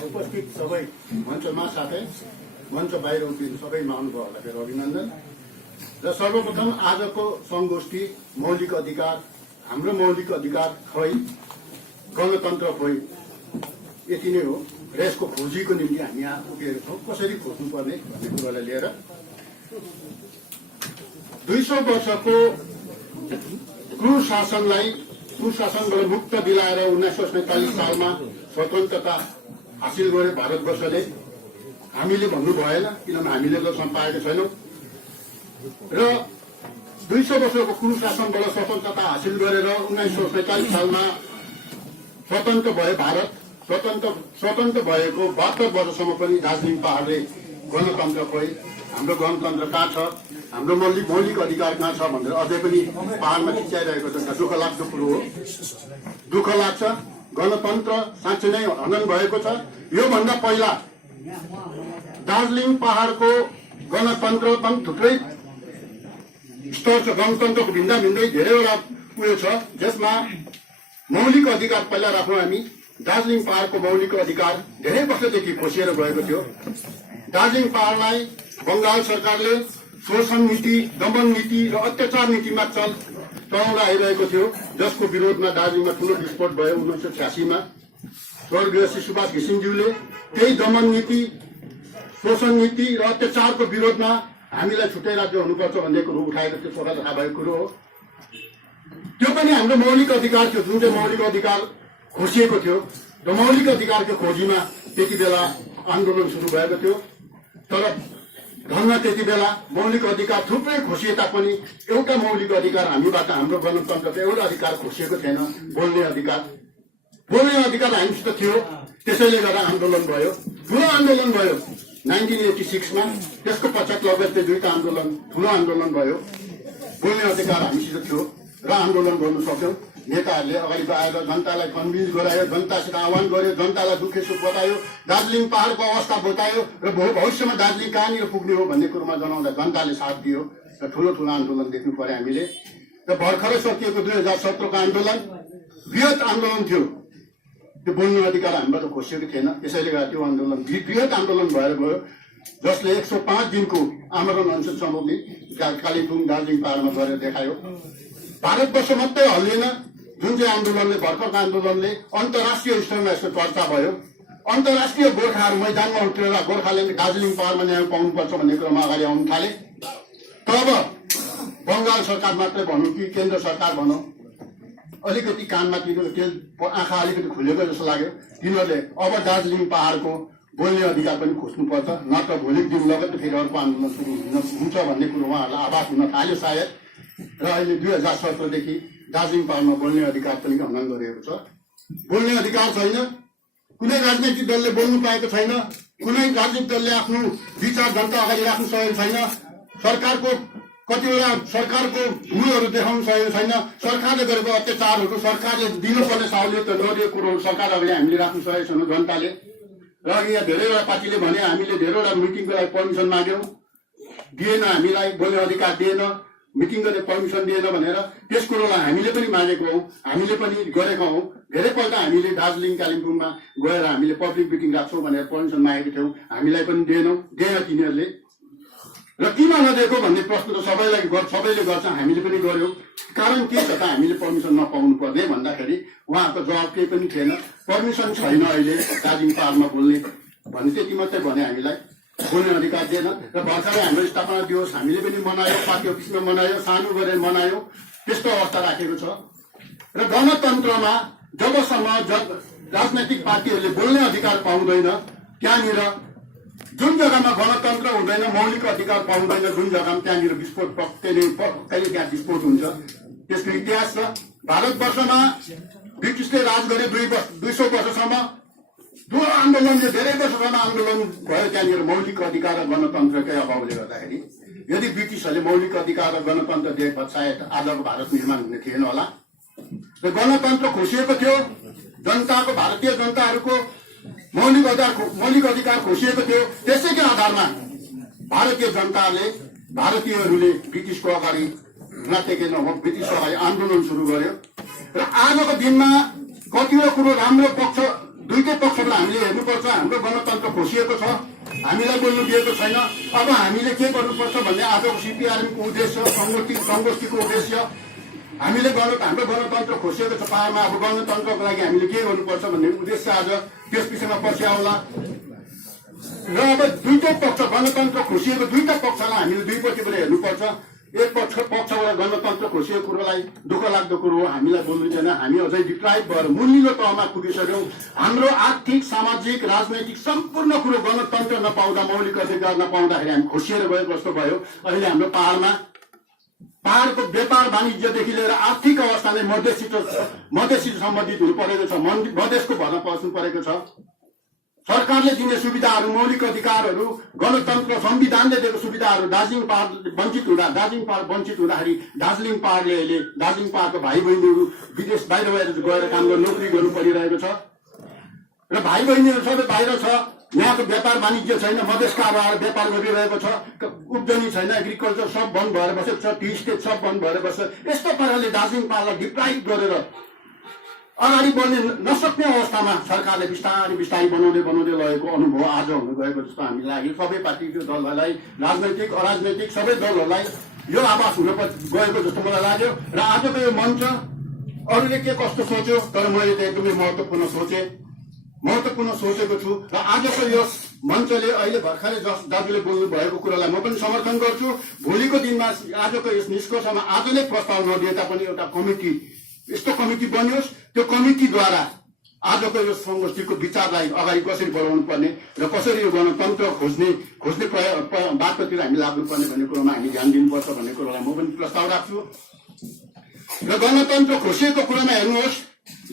उपस्थित सबै मञ्चमा साथै मञ्च बाहिर उभिनु सबै महानुभावहरूलाई मेरो अभिनन्दन। र सर्वप्रथम आजको सङ्गोष्ठी मौलिक अधिकार, हाम्रो मौलिक अधिकार खोइ, गणतन्त्र खोइ, यति नै हो। र यसको खोजीको निम्ति हामी यहाँ उभिएको छौँ। कसरी खोज्नुपर्ने भन्ने कुरालाई लिएर 200 वर्षको कुशासनबाट मुक्त दिलाएर 1947 सालमा स्वतन्त्रता हासिल गरे भारतवर्षले। हामीले भन्नु भएन, किनभने हामीले त पाएका छैनौँ। र 200 वर्षको कुशासनबाट स्वतन्त्रता हासिल गरेर 1947 सालमा स्वतन्त्र भए भारत। स्वतन्त्र भएको 72 वर्षसम्म पनि दार्जिलिङ पहाडले गणतन्त्र खोइ, हाम्रो गणतन्त्र कहाँ छ, हाम्रो मौलिक अधिकार कहाँ छ भनेर अझै पनि पहाडमा चिच्याइरहेको छ। दुःख लाग्दो कुरो हो, दुःख लाग्छ। गणतन्त्र साँच्चै नै हनन भएको छ। योभन्दा पहिला दार्जिलिङ पहाडको गणतन्त्र पनि थुप्रै स्तर छ। गणतन्त्रको भिन्दा भिन्दै धेरैवटा उयो छ, जसमा मौलिक अधिकार पहिला राखौँ हामी। दार्जिलिङ पहाडको मौलिक अधिकार धेरै वर्षदेखि खोसिएर गएको थियो। दार्जिलिङ पहाडलाई बंगाल सरकारले शोषण नीति, दमन नीति र अत्याचार नीतिमा चलाउँदा आइरहेको थियो, जसको विरोधमा दार्जिलिङमा ठूलो विस्फोट भयो 1986 मा। स्वर्गीय श्री सुभाष घिसिङज्यूले त्यही दमन नीति, शोषण नीति र अत्याचारको विरोधमा हामीलाई छुट्टै राज्य हुनुपर्छ भन्ने कुरो उठाएको थियो। सबैलाई थाहा भएको कुरो हो। त्यो पनि हाम्रो मौलिक अधिकार थियो, जुन चाहिँ मौलिक अधिकार खोसिएको थियो। र मौलिक अधिकारको खोजीमा त्यति बेला आन्दोलन सुरु भएको थियो। तर धन्न त्यति बेला मौलिक अधिकार थुप्रै खोसिए तापनि एउटा मौलिक अधिकार हामीबाट, हाम्रो गणतन्त्रको एउटा अधिकार खोसिएको थिएन, बोल्ने अधिकार। बोल्ने अधिकार हामीसित थियो, त्यसैले गर्दा आन्दोलन भयो, ठुलो आन्दोलन भयो 1986 मा। त्यसको पश्चात लगत्तै दुईटा आन्दोलन, ठुलो आन्दोलन भयो। बोल्ने अधिकार हामीसित थियो र आन्दोलन गर्नु सक्यौँ। नेताहरूले अगाडि आएर जनतालाई कन्भिन्स गरायो, जनतासित आह्वान गर्यो, जनतालाई दुःखे सुख बतायो, दार्जिलिङ पहाडको अवस्था बतायो र भविष्यमा दार्जिलिङ कहाँनिर पुग्ने हो भन्ने कुरोमा जनाउँदा जनताले साथ दियो र ठुलो आन्दोलन देख्नु पर्यो हामीले। र भर्खरै सकिएको 2017 को आन्दोलन बृहत आन्दोलन थियो। त्यो बोल्ने अधिकार हामीबाट खोसिएको थिएन, त्यसैले गर्दा त्यो आन्दोलन बृहत आन्दोलन भएर गयो, जसले 105 दिनको आमरण अनसन सम्बन्धी कालिम्पोङ दार्जिलिङ पहाडमा गरेर देखायो। भारतवर्ष मात्रै हल्लिएन, जुन चाहिँ आन्दोलनले, भर्खरको आन्दोलनले अन्तर्राष्ट्रिय स्तरमा यसको चर्चा भयो। अन्तर्राष्ट्रिय गोर्खाहरू मैदानमा उत्रेर गोर्खाल्यान्ड दार्जिलिङ पहाडमा न्याय पाउनुपर्छ भन्ने कुरोमा अगाडि आउनु थाले। तब बंगाल सरकार मात्रै भनौँ कि केन्द्र सरकार भनौँ, अलिकति कानमा तिनीहरू आँखा अलिकति खुलेको जस्तो लाग्यो। तिनीहरूले अब दार्जिलिङ पहाडको बोल्ने अधिकार पनि खोज्नुपर्छ, नत्र भोलिको दिन लगत्तै फेरि अर्को आन्दोलन सुरु हुन्छ भन्ने कुरो उहाँहरूलाई आभास हुन थाल्यो सायद। र अहिले 2017 देखि दार्जिलिङ पहाडमा बोल्ने अधिकार पनि हनन गरिएको छ। बोल्ने अधिकार छैन, कुनै राजनैतिक दलले बोल्नु पाएको छैन, कुनै राजनीतिक दलले आफ्नो विचार जनता अगाडि राख्नु सकेको छैन, सरकारको कतिवटा सरकारको मूलहरू देखाउनु सकेको छैन, सरकारले गरेको अत्याचारहरू, सरकारले दिनुपर्ने सहुलियत नदिएको कुरोहरू सरकार अगाडि हामीले राख्नु सकेको छैनौँ जनताले। र यहाँ धेरैवटा पार्टीले भने हामीले धेरैवटा मिटिङको लागि पर्मिसन माग्यौँ, दिएन, हामीलाई बोल्ने अधिकार दिएन, मिटिङ गर्ने पर्मिसन दिएन भनेर। त्यस कुरोलाई हामीले पनि मागेको हौँ, हामीले पनि गरेका हौँ। धेरैपल्ट हामीले दार्जिलिङ कालिम्पोङमा गएर हामीले पब्लिक मिटिङ राख्छौँ भनेर पर्मिसन मागेको थियौँ, हामीलाई पनि दिएनौँ, दिएन तिनीहरूले। र किन नदिएको भन्ने प्रश्न त सबैले गर्छ, हामीले पनि गर्यौँ। कारण के छ त हामीले पर्मिसन नपाउनु पर्ने भन्दाखेरि उहाँहरूको जवाब केही पनि थिएन। पर्मिसन छैन अहिले दार्जिलिङ पहाडमा बोल्ने भन्ने त्यति मात्रै भने, हामीलाई बोल्ने अधिकार दिएन। र भर्खरै हाम्रो स्थापना दिवस हामीले पनि मनायो, पार्टी अफिसमा मनायो, सानो गरेर मनायो, त्यस्तो अवस्था राखेको छ। र गणतन्त्रमा जबसम्म राजनैतिक पार्टीहरूले बोल्ने अधिकार पाउँदैन, त्यहाँनिर जुन जग्गामा गणतन्त्र हुँदैन, मौलिक अधिकार पाउँदैन, जुन जग्गामा त्यहाँनिर विस्फोट कहिले त्यहाँ विस्फोट हुन्छ। त्यसको इतिहास छ। भारतवर्षमा ब्रिटिसले राज गरे 200 वर्षसम्म, ठुलो आन्दोलनले धेरै वर्षसम्म आन्दोलन भयो त्यहाँनिर मौलिक अधिकार र गणतन्त्रकै अभावले गर्दाखेरि। यदि ब्रिटिसहरूले मौलिक अधिकार र गणतन्त्र दिएको सायद आजको भारत निर्माण हुने थिएन होला। र गणतन्त्र खोसिएको थियो, जनताको, भारतीय जनताहरूको मौलिक अधिकार खोसिएको थियो। त्यसैको आधारमा भारतीय जनताले, भारतीयहरूले ब्रिटिसको अगाडि नटेकेन, ब्रिटिसको अगाडि आन्दोलन सुरु गर्यो। र आजको दिनमा कतिवटा कुरो राम्रो पक्ष दुईटै पक्षबाट हामीले हेर्नुपर्छ। हाम्रो गणतन्त्र खोसिएको छ, हामीलाई बोल्नु दिएको छैन। अब हामीले के गर्नुपर्छ भन्ने आजको सिपिआरएमको उद्देश्य, सङ्गोष्ठीको उद्देश्य, हामीले हाम्रो गणतन्त्र खोसिएको छ पाहाडमा, अब गणतन्त्रको लागि हामीले के गर्नुपर्छ भन्ने उद्देश्य आज त्यस विषयमा पछि आउला। र अब दुईटै पक्ष गणतन्त्र खोसिएको दुईटा पक्षलाई हामीले दुईपट्टिबाट हेर्नुपर्छ। एक पक्षबाट गणतन्त्र खोसिएको कुरोलाई दुःख लाग्दो कुरो हो, हामीलाई बोल्नु दिँदैन, हामी अझै डिप्राइभ भएर मुनिलो तहमा पुगिसक्यौँ। हाम्रो आर्थिक, सामाजिक, राजनैतिक सम्पूर्ण कुरो गणतन्त्र नपाउँदा, मौलिक अधिकार नपाउँदाखेरि हामी खोसिएर गएको जस्तो भयो। अहिले हाम्रो पहाडको व्यापार वाणिज्यदेखि लिएर आर्थिक अवस्था नै मधेसित सम्बन्धित हुनु परेको छ, मधेसको भरमा पस्नु परेको छ। सरकारले दिने सुविधाहरू, मौलिक अधिकारहरू, गणतन्त्र संविधानले दिएको सुविधाहरू दार्जिलिङ पहाड वञ्चित हुँदाखेरि दार्जिलिङ पहाडले अहिले दार्जिलिङ पहाडको भाइ बहिनीहरू विदेश बाहिर गएर काम गर्न नोकरी गर्नु परिरहेको छ र भाइ बहिनीहरू सबै बाहिर छ। यहाँको व्यापार वाणिज्य छैन, मधेसका आएर व्यापार गरिरहेको छ, उब्जनी छैन, एग्रिकल्चर सब बन्द भएर बसेको छ, टी स्टेट सब बन्द भएर बस्छ। यस्तो पाराले दार्जिलिङ पहाडलाई डिप्राइभ गरेर अगाडि बढ्ने नसक्ने अवस्थामा सरकारले बिस्तारै बनाउँदै लगेको अनुभव आज हुन गएको जस्तो हामी लाग्यो। सबै पार्टीको दलहरूलाई, राजनैतिक अराजनैतिक सबै दलहरूलाई यो आवाज हुन गएको जस्तो मलाई लाग्यो। र आजको यो मञ्च अरूले के कस्तो सोच्यो, तर मैले त एकदमै महत्त्वपूर्ण सोचेको छु। र आजको यो मञ्चले अहिले भर्खरै दाजुले बोल्नु भएको कुरालाई म पनि समर्थन गर्छु। भोलिको दिनमा आजको यस निष्कर्षमा आज नै प्रस्ताव नदिए तापनि एउटा यस्तो कमिटी बनियोस्, त्यो कमिटीद्वारा आजको यो सङ्गोष्ठीको विचारलाई अगाडि कसरी बढाउनु पर्ने र कसरी यो गणतन्त्र खोज्ने बाटोतिर हामी लाग्नुपर्ने भन्ने कुरोमा हामी ध्यान दिनुपर्छ भन्ने कुरोलाई म पनि प्रस्ताव राख्छु। र गणतन्त्र खोसिएको कुरामा हेर्नुहोस्,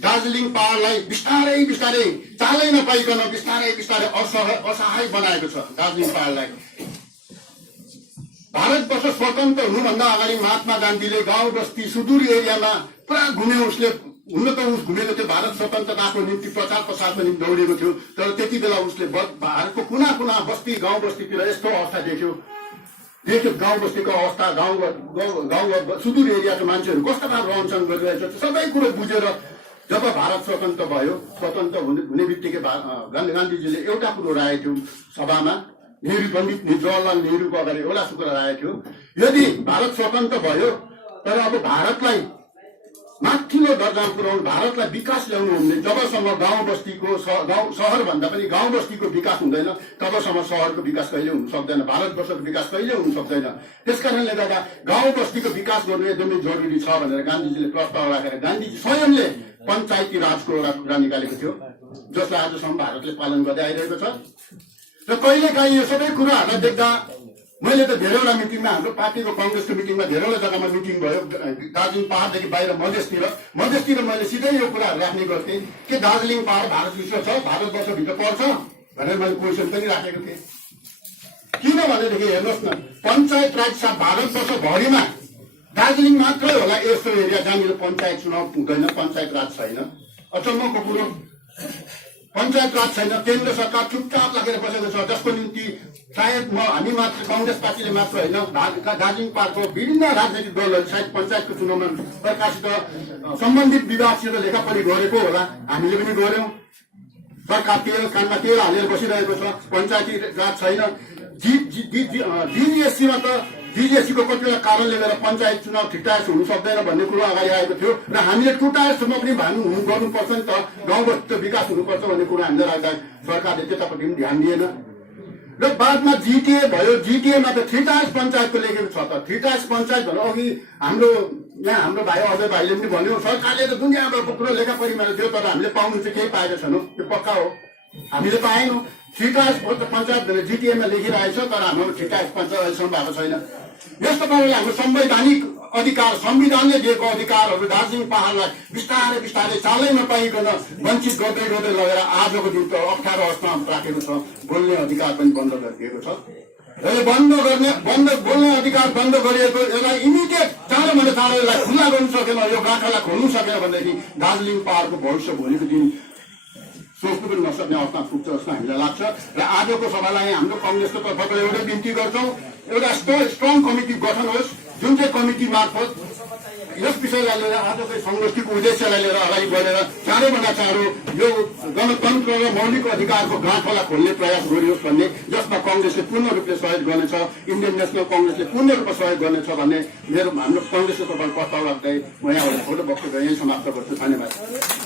दार्जिलिङ पहाडलाई बिस्तारै चालै नपाइकन बिस्तारै असहाय बनाएको छ दार्जिलिङ पहाडलाई। भारतवर्ष स्वतन्त्र हुनुभन्दा अगाडि महात्मा गान्धीले गाउँ बस्ती सुदूर एरियामा पुरा घुम्यो। उसले घुमेको थियो, भारत स्वतन्त्रताको निम्ति प्रचार प्रसारको निम्ति दौडेको थियो। तर त्यति बेला उसले भारतको कुना बस्ती गाउँ बस्तीतिर यस्तो अवस्था देख्यो गाउँ बस्तीको अवस्था, गाउँ सुदूर एरियाको मान्छेहरू कस्तो खालको रहनसहन गरिरहेछ सबै कुरो बुझेर जब भारत स्वतन्त्र भयो, स्वतन्त्र हुने बित्तिकै गान्धीजीले एउटा कुरो राखेको थियो सभामा, पण्डित जवाहरलाल नेहरूको अगाडि एउटा कुरा राखेको थियो, यदि भारत स्वतन्त्र भयो तर अब भारतलाई माथिल्लो दर्जामा पुर्याउनु, भारतलाई विकास ल्याउनु हुने जबसम्म गाउँ बस्तीको सहर भन्दा पनि गाउँ बस्तीको विकास हुँदैन तबसम्म सहरको विकास कहिले हुन सक्दैन, भारतवर्षको विकास कहिले हुन सक्दैन। त्यसकारणले गर्दा गाउँ बस्तीको विकास गर्नु एकदमै जरुरी छ भनेर गान्धीजीले प्रस्ताव राखेर गान्धीजी स्वयंले पञ्चायती राजको एउटा कुरा निकालेको थियो, जसलाई आजसम्म भारतले पालन गर्दै आइरहेको छ। र कहिलेकाहीँ यो सबै कुराहरूलाई देख्दा मैले त धेरैवटा मिटिङमा, हाम्रो पार्टीको कङ्ग्रेसको मिटिङमा धेरैवटा जग्गामा मिटिङ भयो, दार्जिलिङ पहाडदेखि बाहिर मधेसतिर मैले सिधै यो कुराहरू राख्ने गर्थेँ कि दार्जिलिङ पहाड भारत विश्व छ, भारतवर्षभित्र पर्छ भनेर मैले क्वेसन पनि राखेको थिएँ। किनभनेदेखि हेर्नुहोस् न, पञ्चायत राज भारतवर्षभरिमा दार्जिलिङ मात्रै होला यस्तो एरिया जहाँनिर पञ्चायत चुनाव हुँदैन, पञ्चायत राज छैन। अचम्मको कुरो, पञ्चायत राज छैन, केन्द्र सरकार चुपचाप लागेर बसेको छ, जसको निम्ति सायद हामी मात्र कङ्ग्रेस पार्टीले मात्र होइन, दार्जिलिङ पहाडको विभिन्न राजनैतिक दलहरू सायद पञ्चायतको चुनावमा सरकारसित सम्बन्धित विभागसित लेखापढी गरेको होला, हामीले पनि गऱ्यौँ। सरकार कानमा तेल हालेर बसिरहेको छ, पञ्चायती राज छैन। डिजिएससीमा त डिजिएससीको कतिवटा कारणले गर्दा पञ्चायत चुनाव ठिक टायर्स हुनु सक्दैन भन्ने कुरो अगाडि आएको थियो र हामीले टु टायर्समा पनि गर्नुपर्छ नि त, गाउँ बस्तीको विकास हुनुपर्छ भन्ने कुरो हामीले राख्दा सरकारले त्यतापट्टि पनि ध्यान दिएन। र बादमा जिटिए भयो, जिटिएमा त 3 टायर्स पञ्चायतको लेखेको छ त, 3 टायर्स पञ्चायत भनेर अघि हाम्रो भाइ अजय भाइले पनि भन्यो, सरकारले त दुनियाँभरको कुरो लेखापढीमा थियो तर हामीले पाउनु चाहिँ केही पाएका छैनौँ, त्यो पक्का हो, हामीले पाएनौँ। 3 टायर्स पञ्चायत भनेर जिटिएमा लेखिरहेछ तर हाम्रो 3 टायर्स पञ्चायत अहिलेसम्म भएको छैन। यस्तो पाराले हाम्रो संवैधानिक अधिकार, संविधानले दिएको अधिकारहरू दार्जिलिङ पहाडलाई बिस्तारै चालै नपाइकन वञ्चित गर्दै लगेर आजको दिन त अप्ठ्यारो अवस्थामा राखेको छ। बोल्ने अधिकार पनि बन्द गरिदिएको छ। बोल्ने अधिकार बन्द गरिएको, यसलाई इमिडिएट चाँडोभन्दा चाँडो यसलाई खुल्ला गर्नु सकेन, यो गाँठालाई खोल्नु सकेन भनेदेखि दार्जिलिङ पहाडको भविष्य भोलिको दिन सोच्नु पनि नसक्ने अवस्था पुग्छ जस्तो हामीलाई लाग्छ। र आजको सभालाई हाम्रो कङ्ग्रेसको तर्फबाट एउटै बिन्ती गर्छौँ, एउटा स्ट्रङ कमिटी गठन होस्, जुन चाहिँ कमिटी मार्फत यस विषयलाई लिएर आजको संगोष्ठीको उद्देश्यलाई लिएर अगाडि बढेर चाँडोभन्दा चाँडो यो गणतन्त्र र मौलिक अधिकारको गाँठोलाई खोल्ने प्रयास गरियोस् भन्ने, जसमा कङ्ग्रेसले पूर्ण रूपले सहयोग गर्नेछ, इन्डियन नेसनल कङ्ग्रेसले पूर्ण रूपमा सहयोग गर्नेछ भन्ने हाम्रो कङ्ग्रेसको तर्फबाट प्रस्ताव राख्दै म यहाँबाट छोटो वक्तव्य यही समाप्त गर्छु। धन्यवाद।